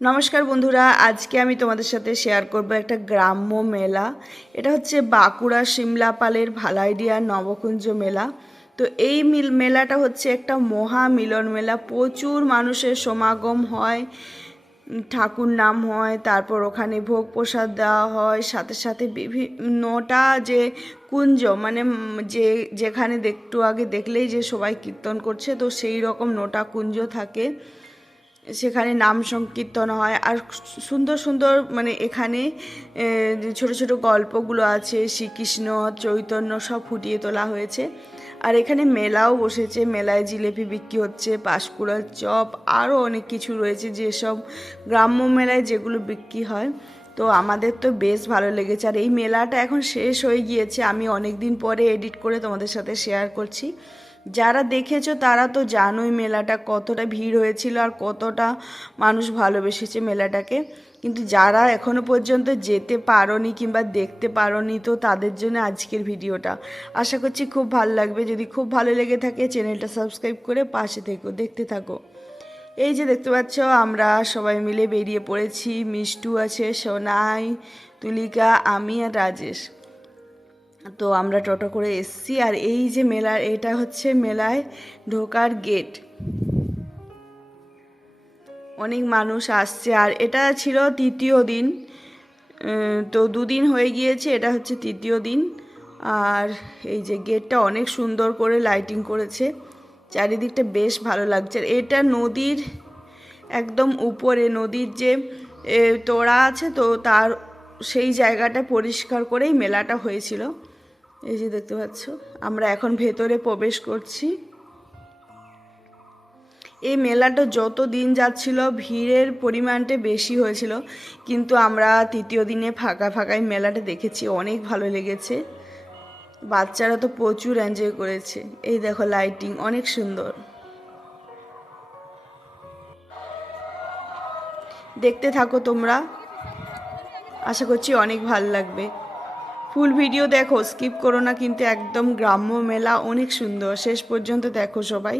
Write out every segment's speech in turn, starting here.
নমস্কার বন্ধুরা, আজকে আমি তোমাদের সাথে শেয়ার করব একটা গ্রাম্য মেলা। এটা হচ্ছে বাঁকুড়া সিমলাপালের ভালাইডিয়া নবকুঞ্জ মেলা। তো এই মিল, মেলাটা হচ্ছে একটা মহা মিলন মেলা। প্রচুর মানুষের সমাগম হয়, ঠাকুর নাম হয়, তারপর ওখানে ভোগ প্রসাদ দেওয়া হয়, সাথে সাথে বিভিন্নটা যে কুঞ্জ মানে যে, যেখানে একটু আগে দেখলেই যে সবাই কীর্তন করছে, তো সেই রকম নোটা কুঞ্জ থাকে। সেখানে নাম সংকীর্তন হয়। আর সুন্দর সুন্দর মানে এখানে ছোট ছোট গল্পগুলো আছে, শ্রীকৃষ্ণ, চৈতন্য সব ফুটিয়ে তোলা হয়েছে। আর এখানে মেলাও বসেছে, মেলায় জিলেপি বিক্রি হচ্ছে, পাঁশকুড়ার চপ আরও অনেক কিছু রয়েছে যেসব গ্রাম্য মেলায় যেগুলো বিক্রি হয়। তো আমাদের তো বেশ ভালো লেগেছে। আর এই মেলাটা এখন শেষ হয়ে গিয়েছে। আমি অনেক দিন পরে এডিট করে তোমাদের সাথে শেয়ার করছি। যারা দেখেছ তারা তো জানোই মেলাটা কতটা ভিড় হয়েছিল আর কতটা মানুষ ভালোবেসেছে মেলাটাকে। কিন্তু যারা এখনও পর্যন্ত যেতে পারোনি কিংবা দেখতে পারোনি তো তাদের জন্য আজকের ভিডিওটা। আশা করছি খুব ভালো লাগবে। যদি খুব ভালো লেগে থাকে চ্যানেলটা সাবস্ক্রাইব করে পাশে থেকো, দেখতে থাকো। এই যে দেখতে পাচ্ছ, আমরা সবাই মিলে বেরিয়ে পড়েছি। মিষ্টু আছে, সোনাই, তুলিকা, আমি আর রাজেশ। তো আমরা টোটো করে এসছি আর এই যে মেলার, এটা হচ্ছে মেলায় ঢোকার গেট অনেক মানুষ আসছে আর এটা ছিল তৃতীয় দিন। তো দুদিন হয়ে গিয়েছে, এটা হচ্ছে তৃতীয় দিন। আর এই যে গেটটা অনেক সুন্দর করে লাইটিং করেছে। চারিদিকটা বেশ ভালো লাগছে। আর এটা নদীর একদম উপরে, নদীর যে তোড়া আছে তো তার সেই জায়গাটা পরিষ্কার করেই মেলাটা হয়েছিল। এই যে দেখতে পাচ্ছ, আমরা এখন ভেতরে প্রবেশ করছি। এই মেলাটা যত দিন যাচ্ছিল, ভিড়ের পরিমাণটা বেশি হয়েছিল, কিন্তু আমরা তৃতীয় দিনে ফাঁকা ফাঁকাই মেলাটা দেখেছি, অনেক ভালো লেগেছে। বাচ্চারা তো প্রচুর এনজয় করেছে। এই দেখো লাইটিং অনেক সুন্দর। দেখতে থাকো তোমরা। আশা করছি অনেক ভালো লাগবে। ফুল ভিডিও দেখো, স্কিপ করো না, কিন্তু একদম গ্রাম্য মেলা অনেক সুন্দর। শেষ পর্যন্ত দেখো সবাই।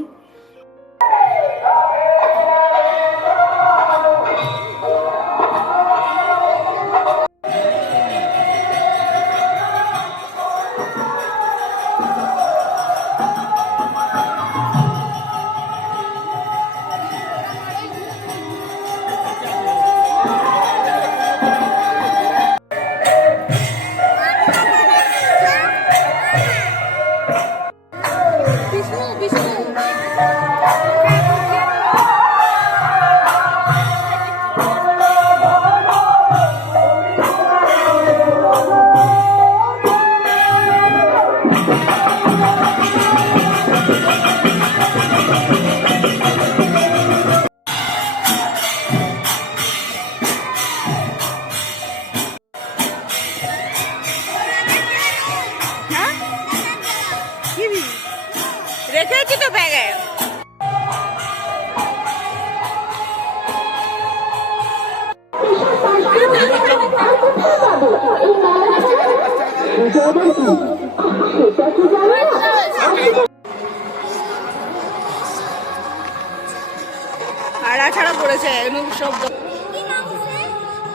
আড়া ছাড়া পড়েছে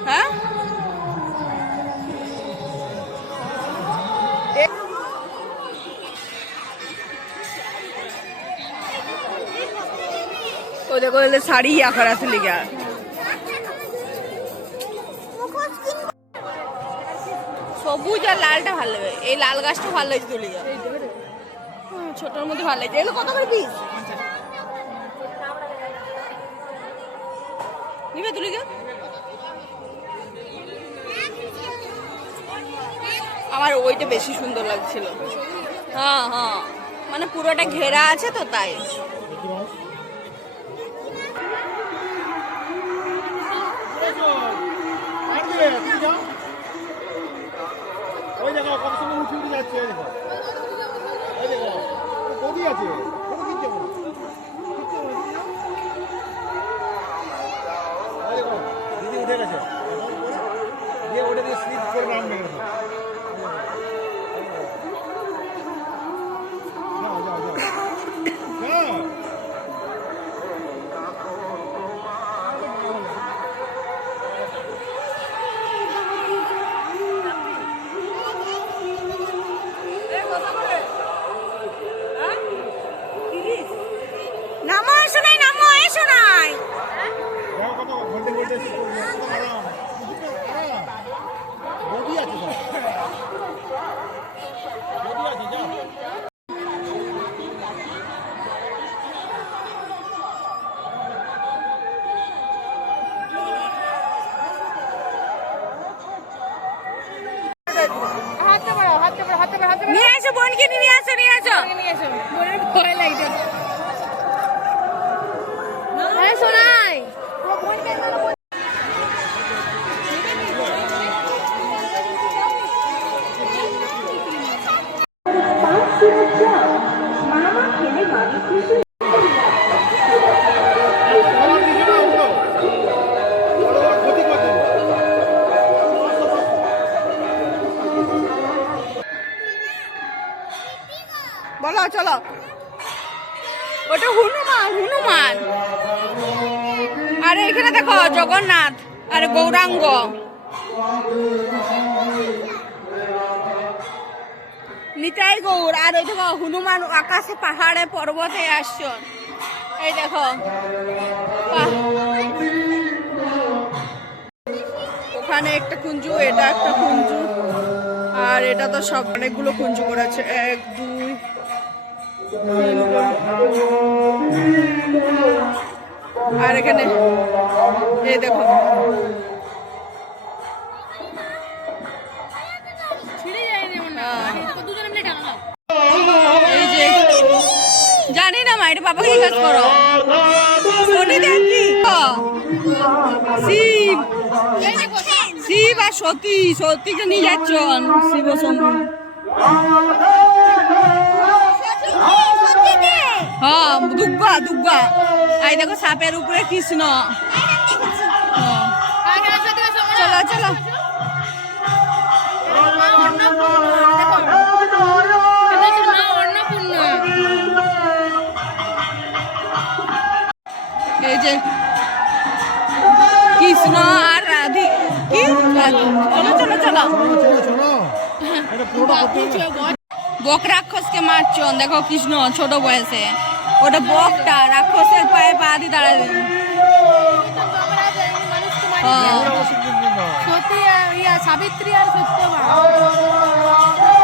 হ্যাঁ? ও দেখো শাড়ি আকার আছে লিগা সবুজ আর লালটা ভালো লাগবে এই লাল গাছটা ভালো লাগছে তুলিগা হুম, ছোটর মধ্যে ভালো লাগছে। এগুলো কত করে পিস নিবে তুলিগা আমার ওইটা বেশি সুন্দর লাগছিল। হ্যাঁ হ্যাঁ। মানে পুরোটা ঘেরা আছে তো তাই। ওই দেখো, কত সুন্দর উঠে উঠে যাচ্ছে, ওই দেখো। ওই দেখো কবি আছে কোনো কিনতে পারো দিদি উঠে গেছে। দিয়ে ওটা দিয়ে স্লিপ করে নামবে গেছে নিয়ে আসো বোনকে নিয়ে আসো নিয়ে আসো নিয়ে এসো। বোনের ভয় লাগছে শোনাই বলো, চলো। ওটা হনুমান হনুমান। আরে, এখানে দেখো, জগন্নাথ আরে গৌরাঙ্গ। নিতাই গৌর, আর ওই দেখো, হনুমান আকাশে, পাহাড়ে, পর্বতে আসছো। এই দেখো। ওখানে একটা কুঞ্জু, এটা একটা কুঞ্জু, আর এটা তো সব অনেকগুলো কুঞ্জু করেছে। এক, দুই। আর এখানে এই দেখো জানি না মা এটা বাবাকে জিজ্ঞাসা করো? শনি দেখি শিব। শিব আর সতী সতীকে নিয়ে যাচ্ছেন শিব শম্ভু হ্যাঁ দুর্গা দুর্গা এই দেখো সাপের উপরে কৃষ্ণ। হ্যাঁ। চলো চলো। এই যে কৃষ্ণ আর রাধি। কি? চলো চলো চলো। চলো বক রাক্ষসকে মারছন দেখো কৃষ্ণ ছোট বয়সে। ওটা বকটা রাক্ষসের পায়ে পা দিয়ে মারি হ্যাঁ। ইয়া সাবিত্রী আর সত্যবান